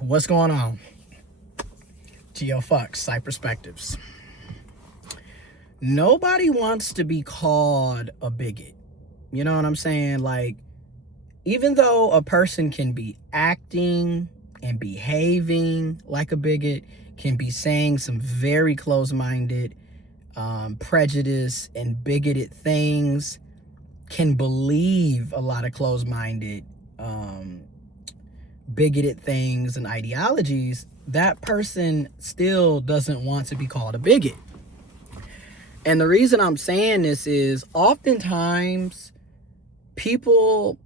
What's going on? GeoFucks, Side Perspectives. Nobody wants to be called a bigot. You know what I'm saying? Like, even though a person can be acting and behaving like a bigot, can be saying some very close-minded, prejudice and bigoted things, can believe a lot of close-minded, bigoted things and ideologies, that person still doesn't want to be called a bigot. And the reason I'm saying this is oftentimes people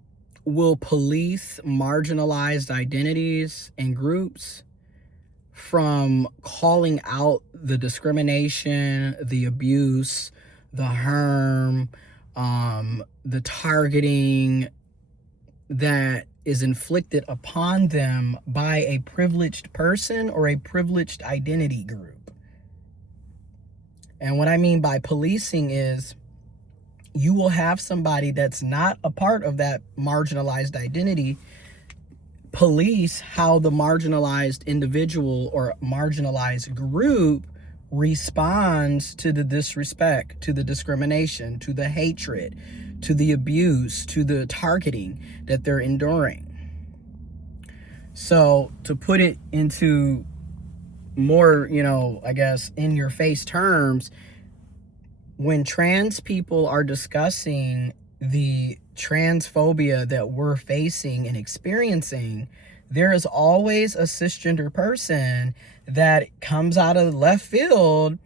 will police marginalized identities and groups from calling out the discrimination, the abuse, the harm, the targeting that is inflicted upon them by a privileged person or a privileged identity group. And what I mean by policing is you will have somebody that's not a part of that marginalized identity police how the marginalized individual or marginalized group responds to the disrespect, to the discrimination, to the hatred, to the abuse, to the targeting that they're enduring. So to put it into more, I guess, in your face terms, when trans people are discussing the transphobia that we're facing and experiencing, there is always a cisgender person that comes out of left field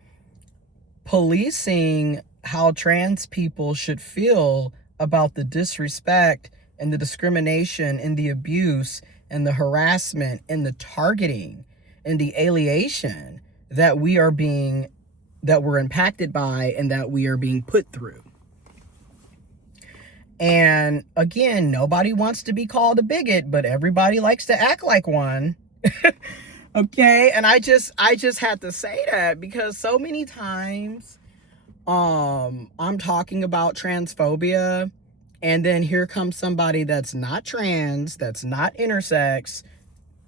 policing how trans people should feel about the disrespect and the discrimination and the abuse and the harassment and the targeting and the alienation that we're impacted by and that we are being put through. And again, nobody wants to be called a bigot, but everybody likes to act like one. Okay, and I just had to say that because so many times I'm talking about transphobia, and then here comes somebody that's not trans, that's not intersex,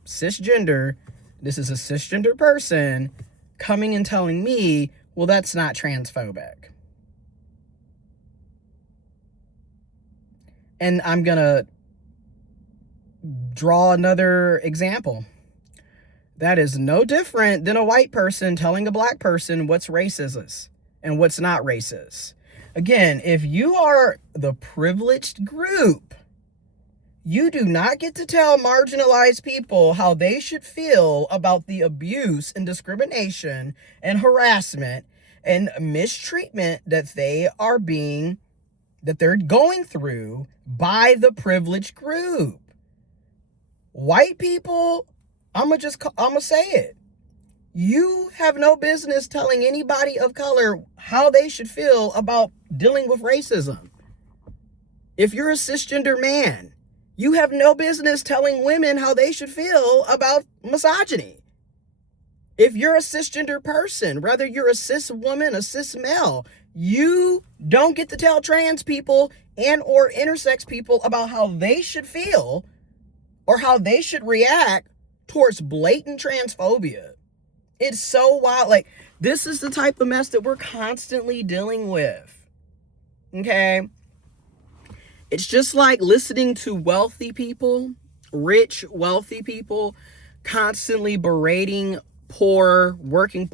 cisgender. This is a cisgender person coming and telling me, well, that's not transphobic. And I'm going to draw another example. That is no different than a white person telling a black person what's racist and what's not racist. Again, if you are the privileged group, you do not get to tell marginalized people how they should feel about the abuse and discrimination and harassment and mistreatment that they're going through by the privileged group. White people, I'm gonna say it. You have no business telling anybody of color how they should feel about dealing with racism. If you're a cisgender man, you have no business telling women how they should feel about misogyny. If you're a cisgender person, whether you're a cis woman, a cis male, you don't get to tell trans people and or intersex people about how they should feel or how they should react towards blatant transphobia. It's so wild. Like, this is the type of mess that we're constantly dealing with. Okay? It's just like listening to wealthy people, rich, wealthy people, constantly berating poor, working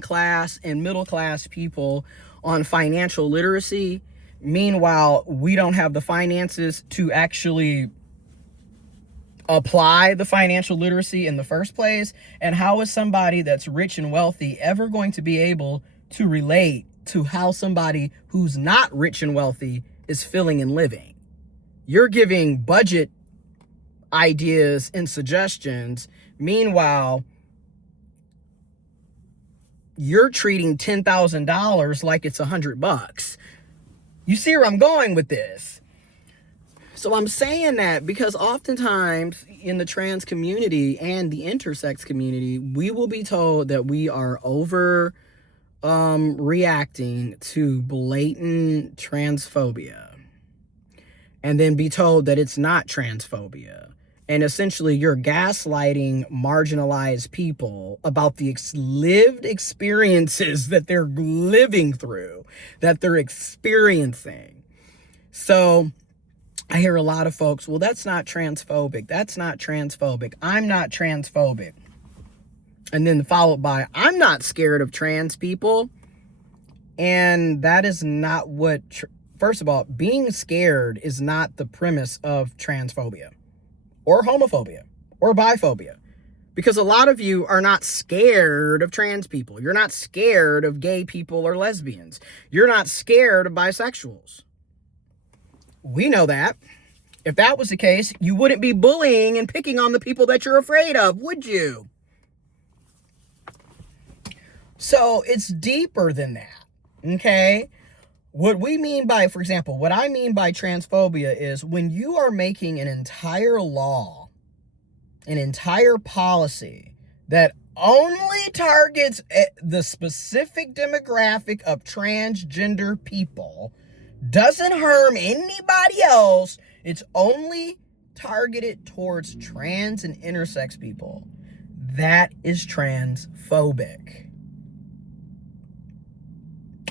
class, and middle class people on financial literacy. Meanwhile, we don't have the finances to actually apply the financial literacy in the first place. And how is somebody that's rich and wealthy ever going to be able to relate to how somebody who's not rich and wealthy is feeling and living? You're giving budget ideas and suggestions. Meanwhile, you're treating $10,000 like it's $100. You see where I'm going with this? So I'm saying that because oftentimes in the trans community and the intersex community, we will be told that we are reacting to blatant transphobia, and then be told that it's not transphobia. And essentially, you're gaslighting marginalized people about the lived experiences that they're living through, that they're experiencing. So I hear a lot of folks, well, that's not transphobic. That's not transphobic. I'm not transphobic. And then followed by, I'm not scared of trans people. And that is not what, first of all, being scared is not the premise of transphobia or homophobia or biphobia. Because a lot of you are not scared of trans people. You're not scared of gay people or lesbians. You're not scared of bisexuals. We know that. If that was the case, you wouldn't be bullying and picking on the people that you're afraid of, would you? So it's deeper than that, okay? What we mean by, for example, what I mean by transphobia is when you are making an entire law, an entire policy that only targets the specific demographic of transgender people, doesn't harm anybody else, it's only targeted towards trans and intersex people. That is transphobic.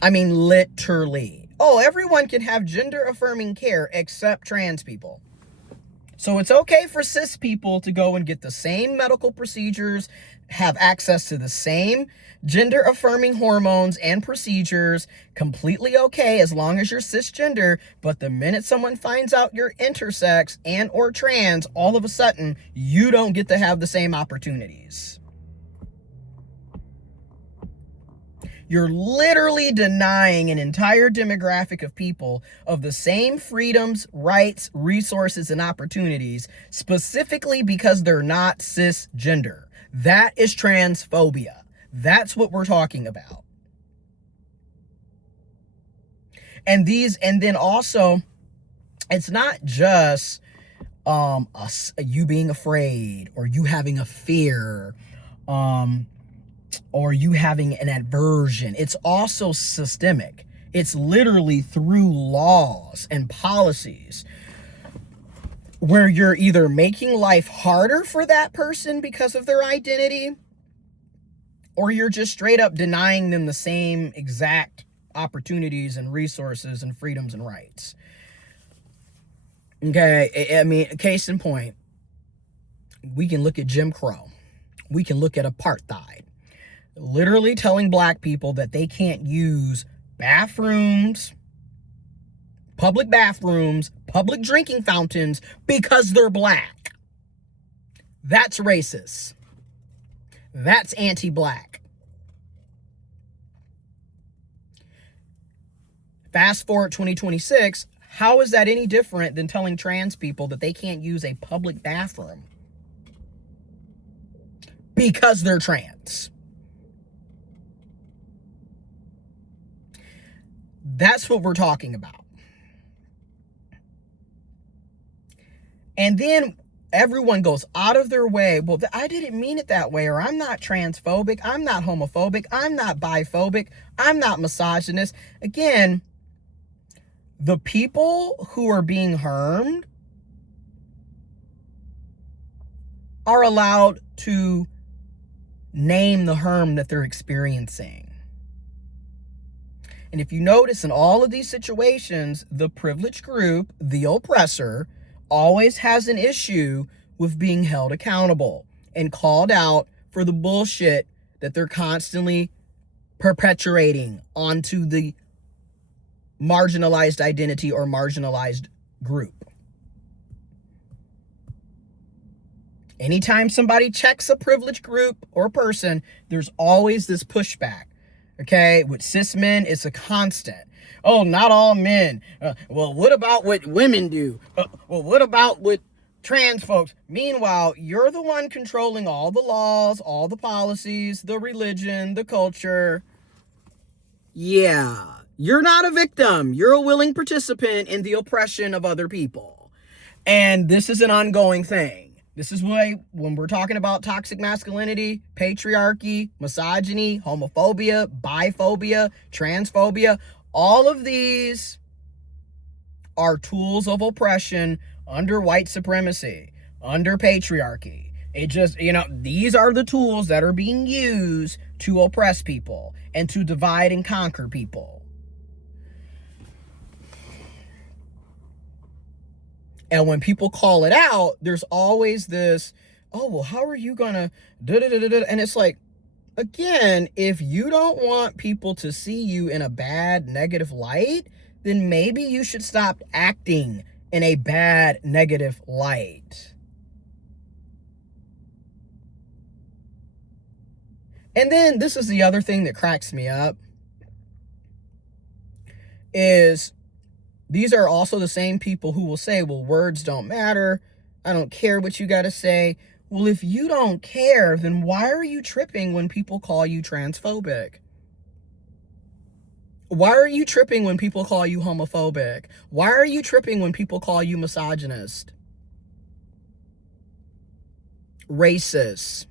I mean, literally. Oh, everyone can have gender-affirming care except trans people. So it's okay for cis people to go and get the same medical procedures, have access to the same gender-affirming hormones and procedures, completely okay as long as you're cisgender, but the minute someone finds out you're intersex and or trans, all of a sudden, you don't get to have the same opportunities. You're literally denying an entire demographic of people of the same freedoms, rights, resources, and opportunities, specifically because they're not cisgender. That is transphobia. That's what we're talking about. And then also, it's not just you being afraid or you having a fear, or you having an aversion. It's also systemic. It's literally through laws and policies where you're either making life harder for that person because of their identity, or you're just straight up denying them the same exact opportunities and resources and freedoms and rights. Okay, I mean, case in point, we can look at Jim Crow. We can look at apartheid. Literally telling black people that they can't use bathrooms, public drinking fountains because they're black. That's racist. That's anti-black. Fast forward 2026, how is that any different than telling trans people that they can't use a public bathroom because they're trans? That's what we're talking about. And then everyone goes out of their way, well, I didn't mean it that way, or I'm not transphobic, I'm not homophobic, I'm not biphobic, I'm not misogynist. Again, the people who are being harmed are allowed to name the harm that they're experiencing. And if you notice in all of these situations, the privileged group, the oppressor, always has an issue with being held accountable and called out for the bullshit that they're constantly perpetuating onto the marginalized identity or marginalized group. Anytime somebody checks a privileged group or person, there's always this pushback. Okay, with cis men, it's a constant. Oh, not all men. Well, what about what women do? Well, what about what trans folks? Meanwhile, you're the one controlling all the laws, all the policies, the religion, the culture. Yeah, you're not a victim. You're a willing participant in the oppression of other people. And this is an ongoing thing. This is why when we're talking about toxic masculinity, patriarchy, misogyny, homophobia, biphobia, transphobia, all of these are tools of oppression under white supremacy, under patriarchy. It just, these are the tools that are being used to oppress people and to divide and conquer people. And when people call it out, there's always this, oh, well, how are you gonna da-da-da-da-da? And it's like, again, if you don't want people to see you in a bad, negative light, then maybe you should stop acting in a bad, negative light. And then this is the other thing that cracks me up, is these are also the same people who will say, well, words don't matter. I don't care what you got to say. Well, if you don't care, then why are you tripping when people call you transphobic? Why are you tripping when people call you homophobic? Why are you tripping when people call you misogynist? Racist?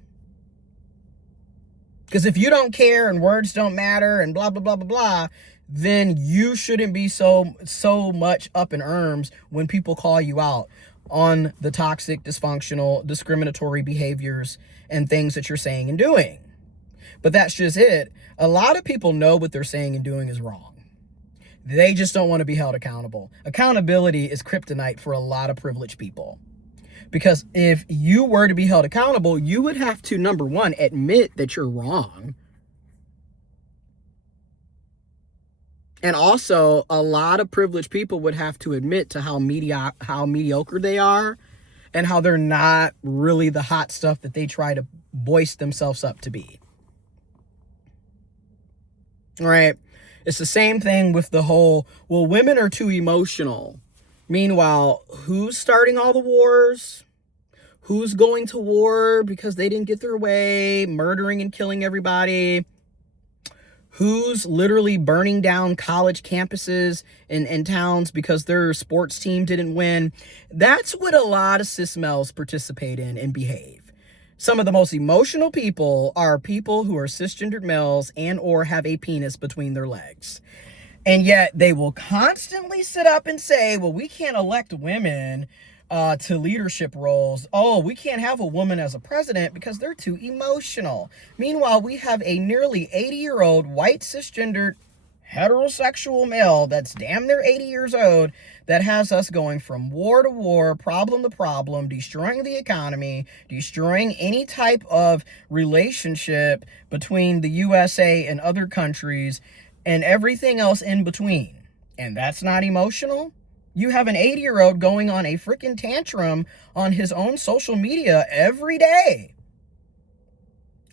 Because if you don't care and words don't matter and blah, blah, blah, blah, blah, then you shouldn't be so much up in arms when people call you out on the toxic, dysfunctional, discriminatory behaviors and things that you're saying and doing. But that's just it. A lot of people know what they're saying and doing is wrong. They just don't want to be held accountable. Accountability is kryptonite for a lot of privileged people. Because if you were to be held accountable, you would have to, number one, admit that you're wrong. And also, a lot of privileged people would have to admit to how mediocre they are and how they're not really the hot stuff that they try to voice themselves up to be. All right? It's the same thing with the whole, well, women are too emotional. Meanwhile, who's starting all the wars? Who's going to war because they didn't get their way, murdering and killing everybody? Who's literally burning down college campuses and towns because their sports team didn't win? That's what a lot of cis males participate in and behave. Some of the most emotional people are people who are cisgendered males and or have a penis between their legs. And yet they will constantly sit up and say, well, we can't elect women to leadership roles. Oh, we can't have a woman as a president because they're too emotional. Meanwhile, we have a nearly 80-year-old white cisgendered heterosexual male that's damn near 80 years old that has us going from war to war, problem to problem, destroying the economy, destroying any type of relationship between the USA and other countries and everything else in between. And that's not emotional? You have an 80-year-old going on a freaking tantrum on his own social media every day.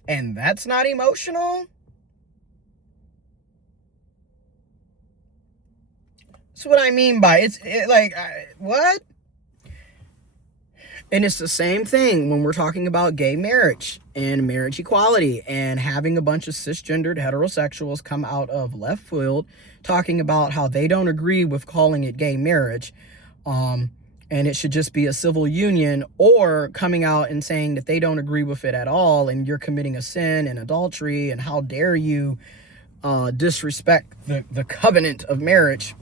And that's not emotional? That's what I mean by what? And it's the same thing when we're talking about gay marriage and marriage equality and having a bunch of cisgendered heterosexuals come out of left field talking about how they don't agree with calling it gay marriage and it should just be a civil union, or coming out and saying that they don't agree with it at all and you're committing a sin and adultery and how dare you disrespect the covenant of marriage.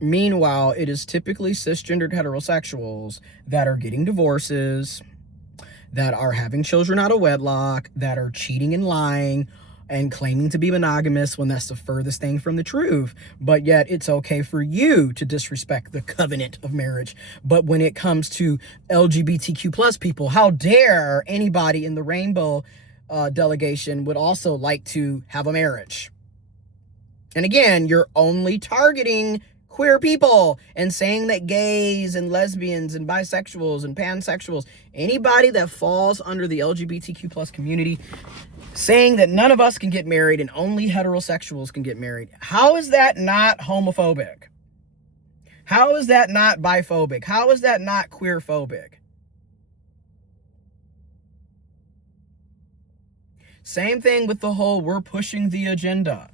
Meanwhile, it is typically cisgendered heterosexuals that are getting divorces, that are having children out of wedlock, that are cheating and lying and claiming to be monogamous when that's the furthest thing from the truth. But yet it's okay for you to disrespect the covenant of marriage. But when it comes to LGBTQ plus people, how dare anybody in the rainbow delegation would also like to have a marriage? And again, you're only targeting queer people and saying that gays and lesbians and bisexuals and pansexuals, anybody that falls under the LGBTQ plus community, saying that none of us can get married and only heterosexuals can get married. How is that not homophobic? How is that not biphobic? How is that not queerphobic? Same thing with the whole we're pushing the agenda.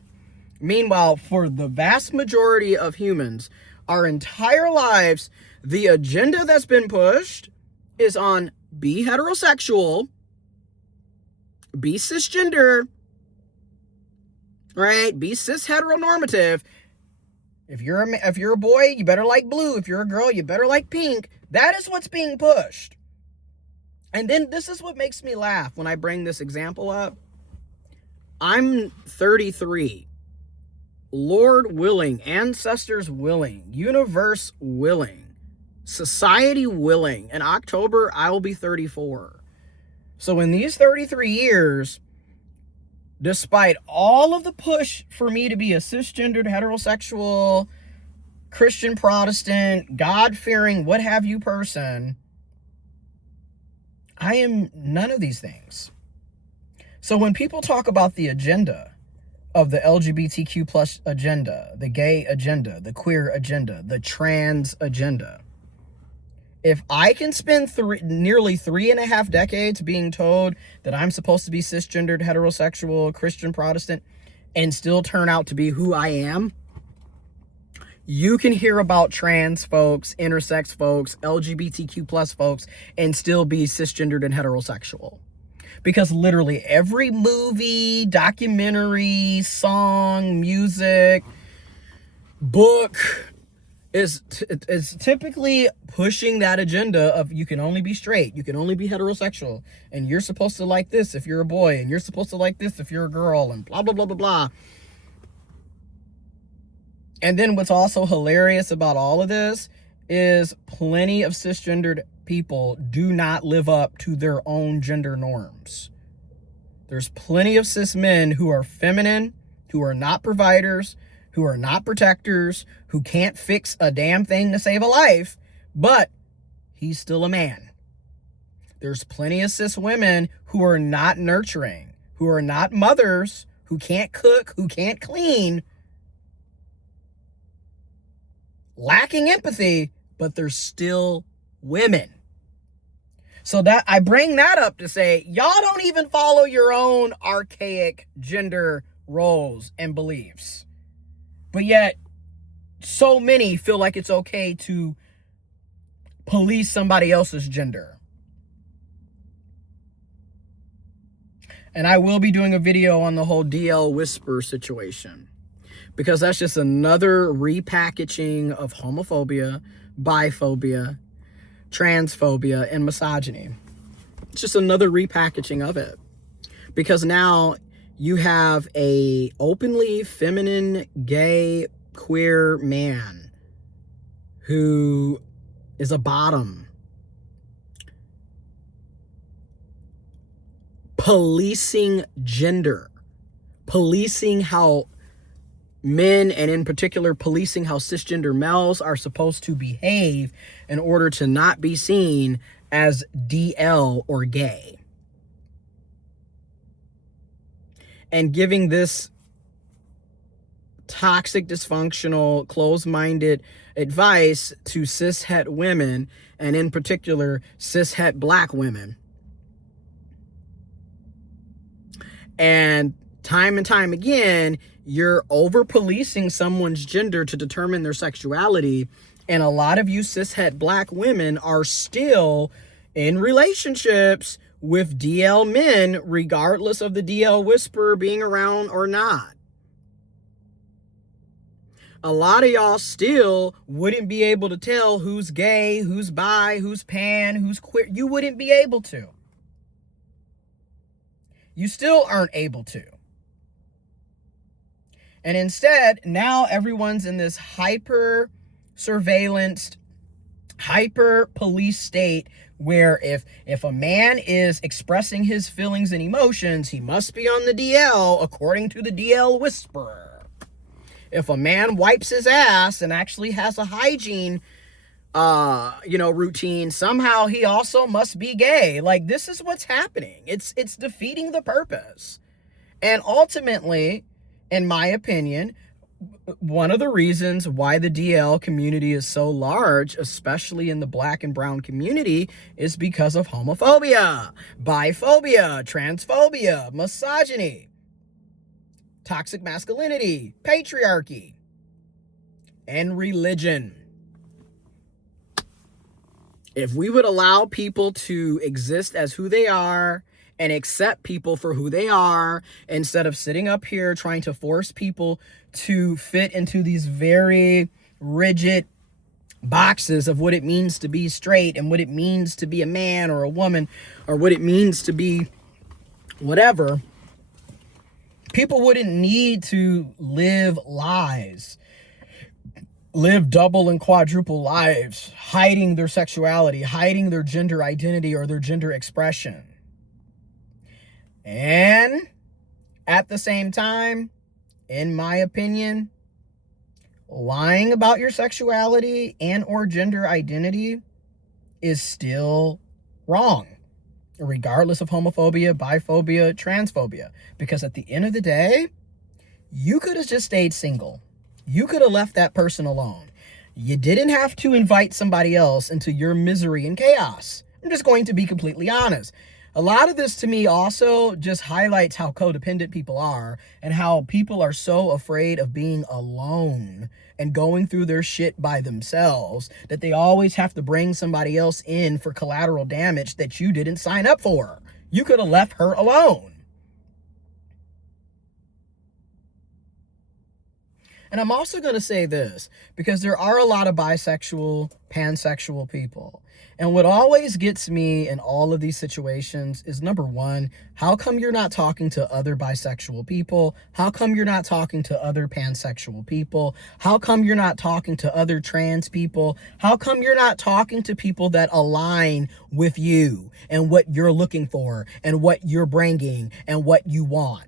Meanwhile, for the vast majority of humans, our entire lives, the agenda that's been pushed is on be heterosexual, be cisgender, right? Be cis heteronormative, If you're a boy, you better like blue. If you're a girl, you better like pink. That is what's being pushed. And then this is what makes me laugh when I bring this example up. I'm 33. Lord willing, ancestors willing, universe willing, society willing. In October, I will be 34. So in these 33 years, despite all of the push for me to be a cisgendered, heterosexual, Christian, Protestant, God-fearing, what have you person, I am none of these things. So when people talk about the agenda of the LGBTQ plus agenda, the gay agenda, the queer agenda, the trans agenda, if I can spend nearly 3.5 decades being told that I'm supposed to be cisgendered, heterosexual, Christian, Protestant, and still turn out to be who I am, you can hear about trans folks, intersex folks, LGBTQ plus folks, and still be cisgendered and heterosexual. Because literally every movie, documentary, song, music, book is typically pushing that agenda of you can only be straight, you can only be heterosexual, and you're supposed to like this if you're a boy, and you're supposed to like this if you're a girl, and blah, blah, blah, blah, blah. And then what's also hilarious about all of this is plenty of cisgendered people do not live up to their own gender norms. There's plenty of cis men who are feminine, who are not providers, who are not protectors, who can't fix a damn thing to save a life, but he's still a man. There's plenty of cis women who are not nurturing, who are not mothers, who can't cook, who can't clean, lacking empathy, but they're still women. So that I bring that up to say, y'all don't even follow your own archaic gender roles and beliefs. But yet, so many feel like it's okay to police somebody else's gender. And I will be doing a video on the whole DL whisper situation, because that's just another repackaging of homophobia, biphobia, transphobia, and misogyny. It's just another repackaging of it. Because now you have a openly feminine, gay, queer man who is a bottom, policing gender, policing how men, and in particular policing how cisgender males are supposed to behave in order to not be seen as DL or gay. And giving this toxic, dysfunctional, closed-minded advice to cishet women, and in particular cishet black women. And time again, you're over-policing someone's gender to determine their sexuality. And a lot of you cishet black women are still in relationships with DL men, regardless of the DL whisperer being around or not. A lot of y'all still wouldn't be able to tell who's gay, who's bi, who's pan, who's queer. You wouldn't be able to. You still aren't able to. And instead, now everyone's in this hyper surveillanced, hyper police state where if a man is expressing his feelings and emotions, he must be on the DL according to the DL whisperer. If a man wipes his ass and actually has a hygiene routine, somehow he also must be gay. Like, this is what's happening. It's defeating the purpose. And ultimately, in my opinion, one of the reasons why the DL community is so large, especially in the black and brown community, is because of homophobia, biphobia, transphobia, misogyny, toxic masculinity, patriarchy, and religion. If we would allow people to exist as who they are and accept people for who they are, instead of sitting up here trying to force people to fit into these very rigid boxes of what it means to be straight and what it means to be a man or a woman or what it means to be whatever. People wouldn't need to live lies, live double and quadruple lives, hiding their sexuality, hiding their gender identity or their gender expression. And at the same time, in my opinion, lying about your sexuality and or gender identity is still wrong, regardless of homophobia, biphobia, transphobia. Because at the end of the day, you could have just stayed single. You could have left that person alone. You didn't have to invite somebody else into your misery and chaos. I'm just going to be completely honest. A lot of this to me also just highlights how codependent people are and how people are so afraid of being alone and going through their shit by themselves that they always have to bring somebody else in for collateral damage that you didn't sign up for. You could have left her alone. And I'm also going to say this, because there are a lot of bisexual, pansexual people. And what always gets me in all of these situations is, number one, how come you're not talking to other bisexual people? How come you're not talking to other pansexual people? How come you're not talking to other trans people? How come you're not talking to people that align with you and what you're looking for and what you're bringing and what you want?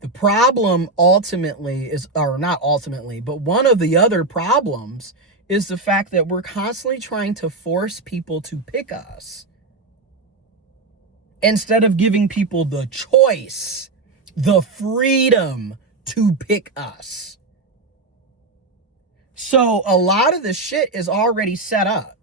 The problem ultimately is, or not ultimately, but one of the other problems is the fact that we're constantly trying to force people to pick us instead of giving people the choice, the freedom to pick us. So a lot of the shit is already set up,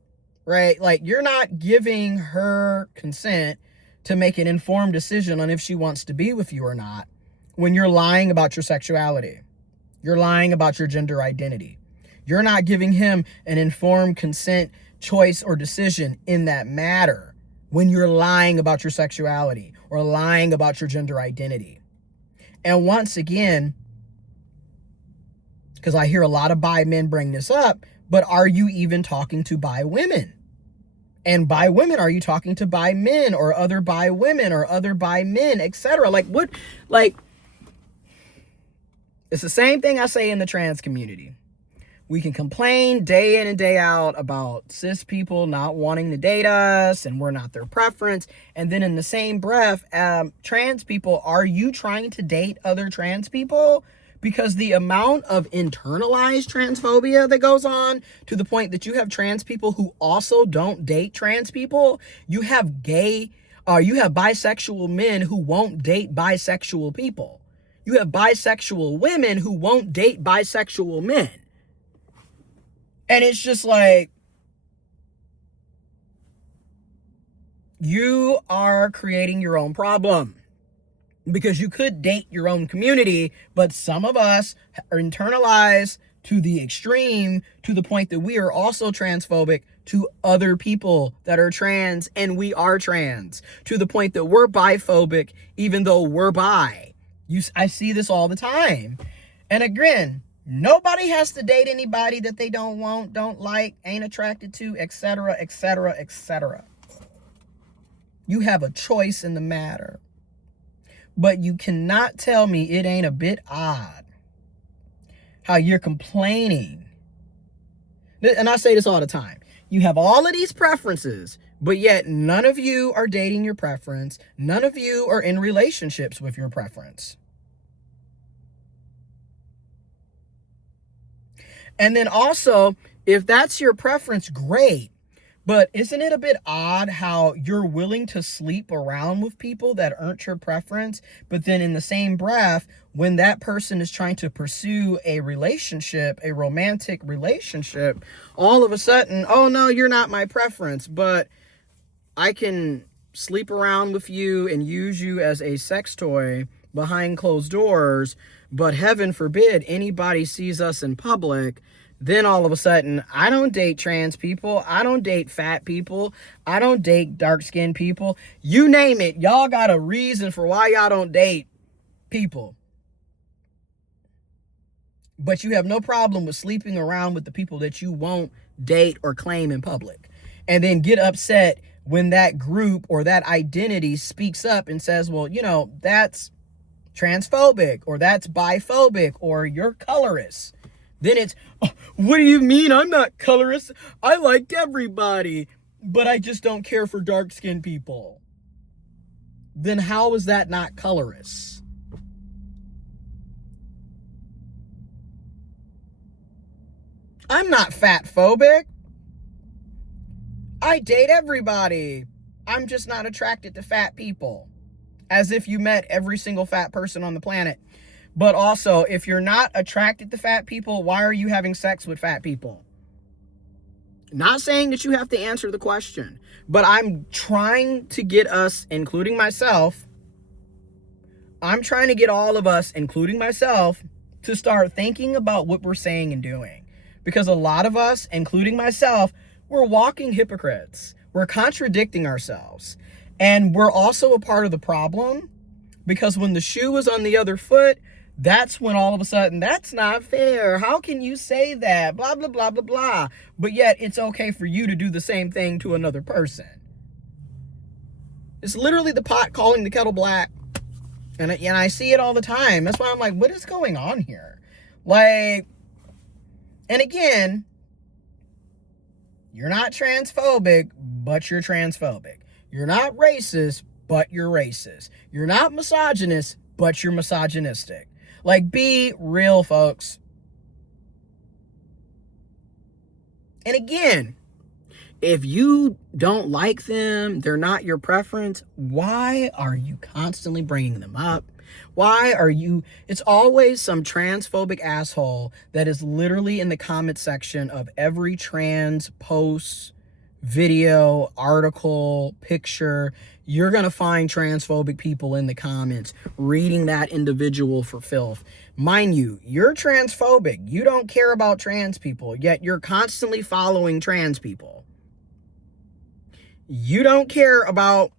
right? Like, you're not giving her consent to make an informed decision on if she wants to be with you or not. When you're lying about your sexuality, you're lying about your gender identity. You're not giving him an informed consent, choice, or decision in that matter when you're lying about your sexuality or lying about your gender identity. And once again, because I hear a lot of bi men bring this up, but are you even talking to bi women? And by women, are you talking to bi men or other bi women or other bi men, etc.? Like, what, like, it's the same thing I say in the trans community. We can complain day in and day out about cis people not wanting to date us and we're not their preference. And then in the same breath, trans people, are you trying to date other trans people? Because the amount of internalized transphobia that goes on, to the point that you have trans people who also don't date trans people. You have you have bisexual men who won't date bisexual people. You have bisexual women who won't date bisexual men. And it's just like, you are creating your own problem. Because you could date your own community, but some of us are internalized to the extreme, to the point that we are also transphobic to other people that are trans, and we are trans. To the point that we're biphobic, even though we're bi. I see this all the time. And again, nobody has to date anybody that they don't want, don't like, ain't attracted to, etc., etc., etc. You have a choice in the matter. But you cannot tell me it ain't a bit odd how you're complaining. And I say this all the time. You have all of these preferences, but yet none of you are dating your preference. None of you are in relationships with your preference. And then also, if that's your preference, great. But isn't it a bit odd how you're willing to sleep around with people that aren't your preference, but then in the same breath, when that person is trying to pursue a relationship, a romantic relationship, all of a sudden, oh no, you're not my preference, but I can sleep around with you and use you as a sex toy behind closed doors, but heaven forbid anybody sees us in public, Then all of a sudden, I don't date trans people. I don't date fat people. I don't date dark-skinned people. You name it. Y'all got a reason for why y'all don't date people. But you have no problem with sleeping around with the people that you won't date or claim in public. And then get upset when that group or that identity speaks up and says, well, you know, that's transphobic or that's biphobic or you're colorist. Then it's, oh, what do you mean I'm not colorist? I liked everybody, but I just don't care for dark-skinned people. Then how is that not colorist? I'm not fat phobic. I date everybody. I'm just not attracted to fat people. As if you met every single fat person on the planet. But also, if you're not attracted to fat people, why are you having sex with fat people? Not saying that you have to answer the question, but I'm trying to get us, including myself, I'm trying to get all of us, including myself, to start thinking about what we're saying and doing. Because a lot of us, including myself, we're walking hypocrites. We're contradicting ourselves. And we're also a part of the problem, because when the shoe is on the other foot, that's when all of a sudden, that's not fair. How can you say that? Blah, blah, blah, blah, blah. But yet it's okay for you to do the same thing to another person. It's literally the pot calling the kettle black. And I see it all the time. That's why I'm like, what is going on here? Like, and again, you're not transphobic, but you're transphobic. You're not racist, but you're racist. You're not misogynist, but you're misogynistic. Like, be real, folks. And again, if you don't like them, they're not your preference, why are you constantly bringing them up? Why are you... It's always some transphobic asshole that is literally in the comment section of every trans post, video, article, picture. You're going to find transphobic people in the comments reading that individual for filth. Mind you, you're transphobic. You don't care about trans people, yet you're constantly following trans people. You don't care about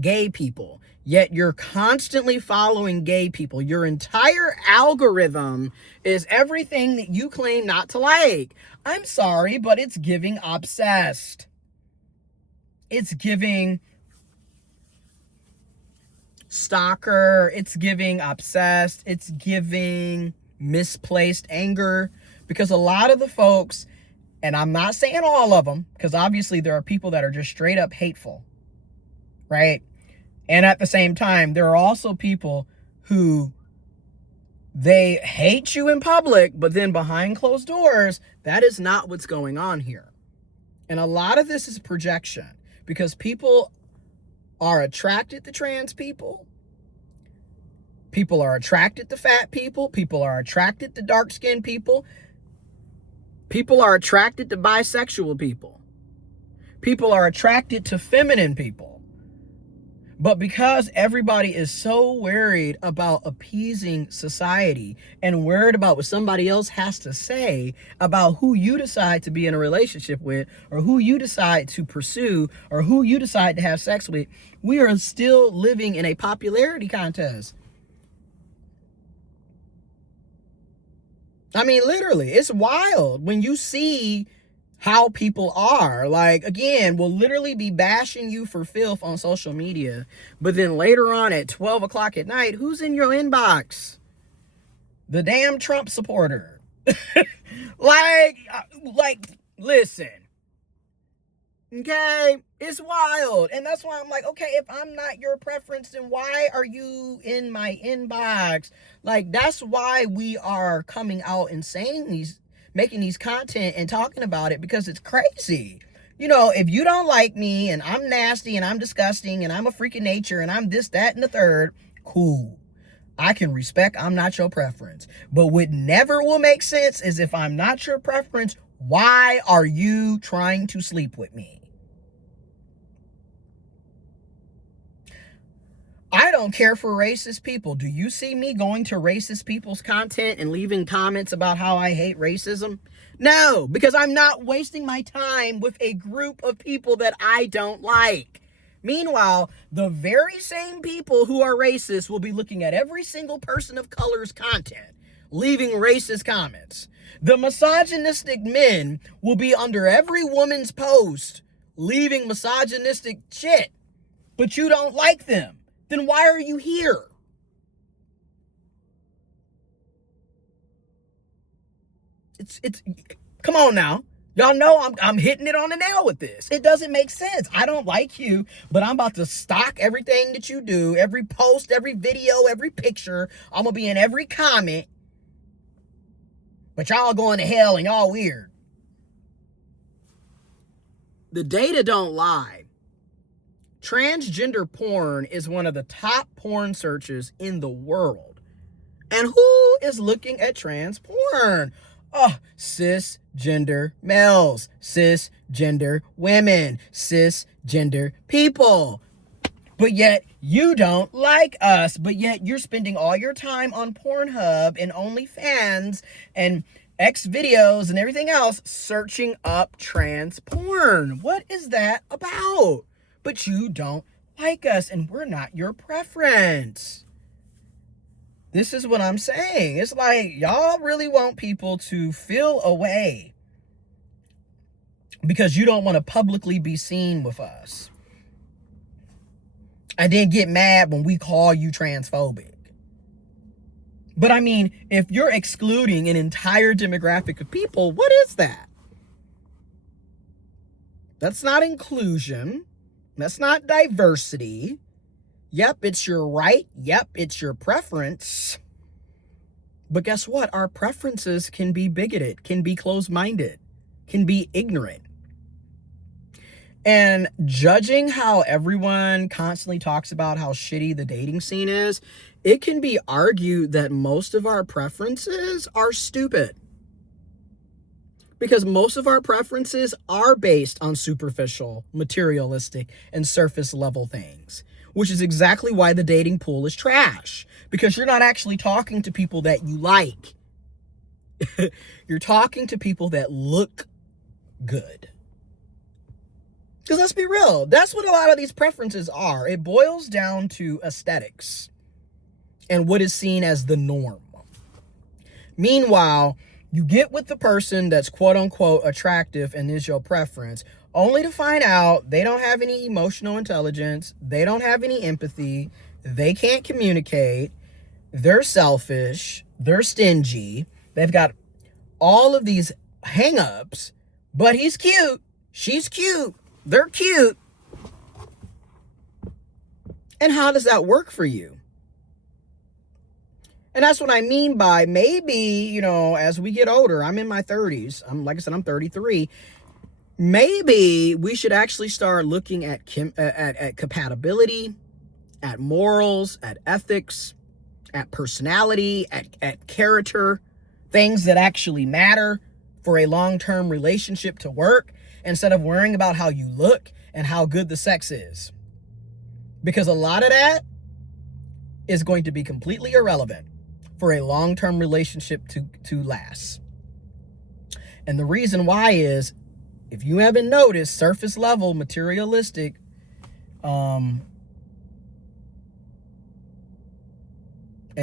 gay people, yet you're constantly following gay people. Your entire algorithm is everything that you claim not to like. I'm sorry, but it's giving obsessed. It's giving stalker. It's giving obsessed. It's giving misplaced anger. Because a lot of the folks, and I'm not saying all of them, because obviously there are people that are just straight up hateful, right? And at the same time, there are also people who they hate you in public, but then behind closed doors, that is not what's going on here. And a lot of this is projection, because people are attracted to trans people. People are attracted to fat people. People are attracted to dark-skinned people. People are attracted to bisexual people. People are attracted to feminine people. But because everybody is so worried about appeasing society and worried about what somebody else has to say about who you decide to be in a relationship with, or who you decide to pursue, or who you decide to have sex with, we are still living in a popularity contest. I mean, literally, it's wild when you see how people are. Like, again, we'll literally be bashing you for filth on social media, but then later on at 12 o'clock at night, who's in your inbox? The damn Trump supporter. like, listen. Okay, it's wild. And that's why I'm like, okay, if I'm not your preference, then why are you in my inbox? Like, that's why we are coming out and saying these, making these content and talking about it, because it's crazy. You know, if you don't like me and I'm nasty and I'm disgusting and I'm a freak of nature and I'm this, that, and the third, cool. I can respect I'm not your preference. But what never will make sense is, if I'm not your preference, why are you trying to sleep with me? I don't care for racist people. Do you see me going to racist people's content and leaving comments about how I hate racism? No, because I'm not wasting my time with a group of people that I don't like. Meanwhile, the very same people who are racist will be looking at every single person of color's content, leaving racist comments. The misogynistic men will be under every woman's post, leaving misogynistic shit. But you don't like them. Then why are you here? It's come on now. Y'all know I'm hitting it on the nail with this. It doesn't make sense. I don't like you, but I'm about to stalk everything that you do, every post, every video, every picture. I'm gonna be in every comment. But y'all going to hell and y'all weird. The data don't lie. Transgender porn is one of the top porn searches in the world. And who is looking at trans porn? Oh, cisgender males, cisgender women, cisgender people. But yet you don't like us. But yet you're spending all your time on Pornhub and OnlyFans and X videos and everything else searching up trans porn. What is that about? But you don't like us and we're not your preference. This is what I'm saying. It's like y'all really want people to feel away because you don't want to publicly be seen with us. And then get mad when we call you transphobic. But I mean, if you're excluding an entire demographic of people, what is that? That's not inclusion. That's not diversity. Yep, it's your right. Yep, it's your preference. But guess what? Our preferences can be bigoted, can be closed-minded, can be ignorant. And judging how everyone constantly talks about how shitty the dating scene is, it can be argued that most of our preferences are stupid. Because most of our preferences are based on superficial, materialistic, and surface level things. Which is exactly why the dating pool is trash. Because you're not actually talking to people that you like. You're talking to people that look good. Because let's be real, that's what a lot of these preferences are. It boils down to aesthetics and what is seen as the norm. Meanwhile, you get with the person that's quote unquote attractive and is your preference, only to find out they don't have any emotional intelligence, they don't have any empathy, they can't communicate, they're selfish, they're stingy, they've got all of these hang-ups, but he's cute, she's cute, they're cute. And how does that work for you? And that's what I mean by maybe, as we get older, I'm in my 30s. Like I said, I'm 33. Maybe we should actually start looking at compatibility, at morals, at ethics, at personality, at character, things that actually matter for a long-term relationship to work, instead of worrying about how you look and how good the sex is. Because a lot of that is going to be completely irrelevant for a long-term relationship to last. And the reason why is, if you haven't noticed, surface level, materialistic, and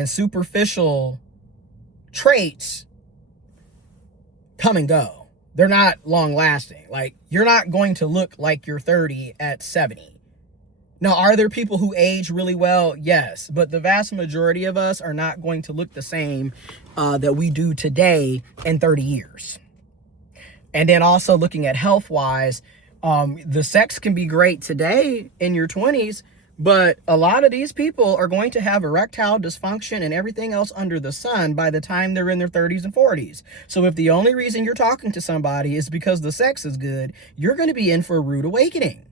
superficial traits come and go. They're not long lasting. Like, you're not going to look like you're 30 at 70. Now, are there people who age really well? Yes. But the vast majority of us are not going to look the same that we do today in 30 years. And then also looking at health-wise, the sex can be great today in your 20s, but a lot of these people are going to have erectile dysfunction and everything else under the sun by the time they're in their 30s and 40s. So if the only reason you're talking to somebody is because the sex is good, you're going to be in for a rude awakening.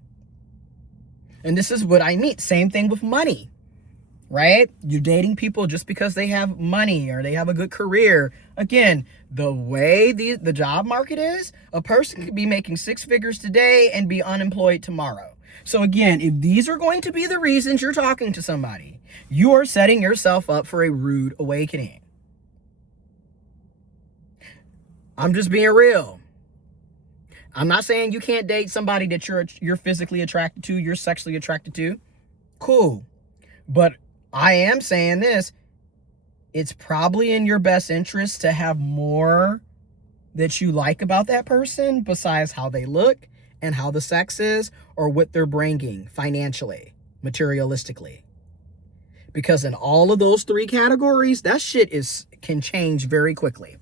And this is what I mean. Same thing with money, right? You're dating people just because they have money or they have a good career. Again, the way the job market is, a person could be making 6 figures today and be unemployed tomorrow. So again, if these are going to be the reasons you're talking to somebody, you are setting yourself up for a rude awakening. I'm just being real. I'm not saying you can't date somebody that you're physically attracted to, you're sexually attracted to. Cool. But I am saying this, it's probably in your best interest to have more that you like about that person besides how they look and how the sex is or what they're bringing financially, materialistically. Because in all of those three categories, that shit can change very quickly.